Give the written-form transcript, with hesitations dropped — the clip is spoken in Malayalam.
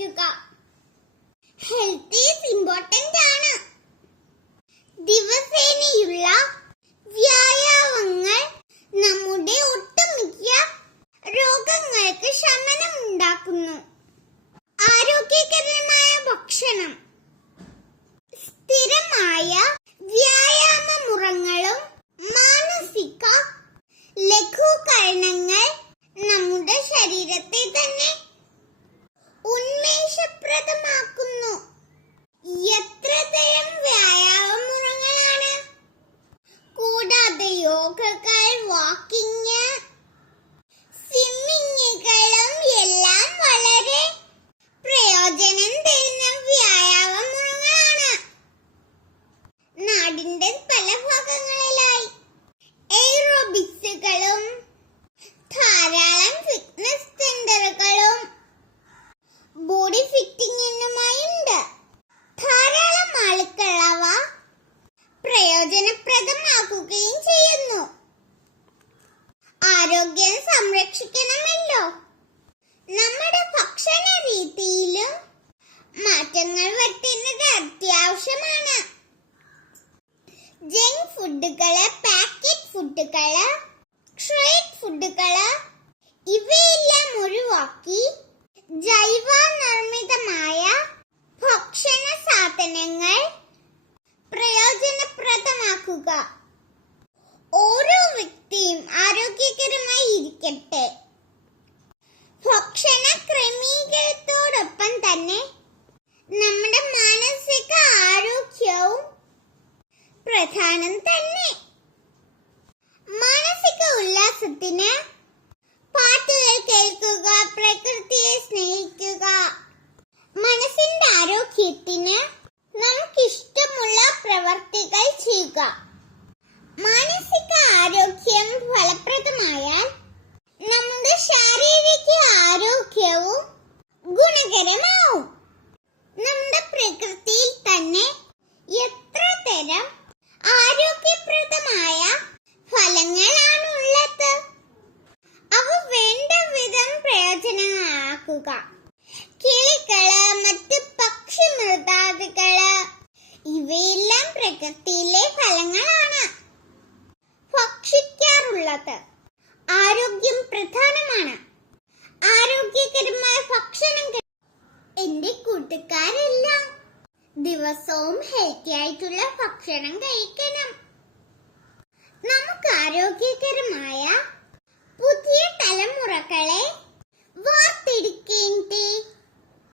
കഴിക്കുക. ഹെൽത്ത് ഈസ് ഇമ്പോർട്ടന്റ് ആണ്. ദിവസേനയുള്ള വ്യായാമങ്ങൾ നമ്മുടെ ഒട്ടുമിക്ക രോഗങ്ങൾക്ക് ശമനം ഉണ്ടാക്കുന്നു. ആരോഗ്യകരമായ ഭക്ഷണം, സ്ഥിരമായ വ്യായാമ മുറകളും മാനസിക ലഘൂകരണങ്ങൾ നമ്മുടെ ശരീരത്തെ തന്നെ ഉന്മേഷപ്രദമാക്കുന്നു. എത്ര തരം വ്യായാമ മുറങ്ങളാണ്! കൂടാതെ യോഗകൾ, വാക്കിംഗ്, സ്വിമ്മിങ്ങുകളും എല്ലാം വളരെ പ്രയോജനം തരുന്ന വ്യായാമ മുറങ്ങളാണ്. നാടിന്റെ പല ഭാഗങ്ങളിലായി എയ്റോബിക്സുകളും ധാരാളം ഫിറ്റ്നസ് സെന്ററുകളും ബോഡി ഫിറ്റിംഗിനുമായുണ്ട്. ധാരാളം ആളുകൾ അവ പ്രയോജനപ്രദമാക്കുകയും ചെയ്യുന്നു. ആരോഗ്യം സംരക്ഷിക്കണമല്ലോ. നമ്മുടെ ഭക്ഷണ രീതിയിലും മാറ്റങ്ങൾ വരുത്തുന്നത് അത്യാവശ്യമാണ്. ജങ്ക് ഫുഡുകള്, പാക്കറ്റ് ഫുഡുകള്, സ്ട്രീറ്റ് ഫുഡുകള് ഇവയെല്ലാം ഒഴിവാക്കി ജൈവ നിർമ്മിതമായ ഭക്ഷണ സാധനങ്ങൾ പ്രയോജനപ്രദമാക്കുക. ഓരോ വ്യക്തിയും ആരോഗ്യകരമായി ഇരിക്കട്ടെ. ഭക്ഷണ ക്രമീകരണത്തോടൊപ്പം തന്നെ നമ്മുടെ മാനസിക ആരോഗ്യവും പ്രധാനം തന്നെ. മാനസിക ഉല്ലാസത്തിന് പാട്ടുകൾ കേൾക്കുക, പ്രകൃതിയെ സ്നേഹിക്കുക. മനസ്സിന്റെ ആരോഗ്യത്തിന് നമുക്കിഷ്ടമുള്ള പ്രവർത്തികൾ ചെയ്യുക. മാനസിക ആരോഗ്യം ഫലപ്രദമായാൽ നമ്മുടെ ശാരീരിക ആരോഗ്യവും ഗുണകരമാവും. നമ്മുടെ പ്രകൃതിയിൽ തന്നെ എത്ര തരം ആരോഗ്യപ്രദമായ ഫലങ്ങളാണുള്ളത്. അവ വേണ്ട വിധം പ്രയോജനമാക്കുക. കിളികള്, മറ്റ് പക്ഷി മൃഗാദികള് ഇവയെല്ലാം പ്രകൃതിയിലെ ഫലങ്ങളാണ് ഭക്ഷിക്കാറുള്ളത്. ആരോഗ്യം പ്രധാനമാണ്. ആരോഗ്യകരമായ ഭക്ഷണം എന്റെ കൂട്ടുകാരെല്ലാം ദിവസവും ഹെൽത്തി ആയിട്ടുള്ള ഭക്ഷണം കഴിക്കണം. നമുക്ക് ആരോഗ്യകരമായ പുതിയ തലമുറകളെ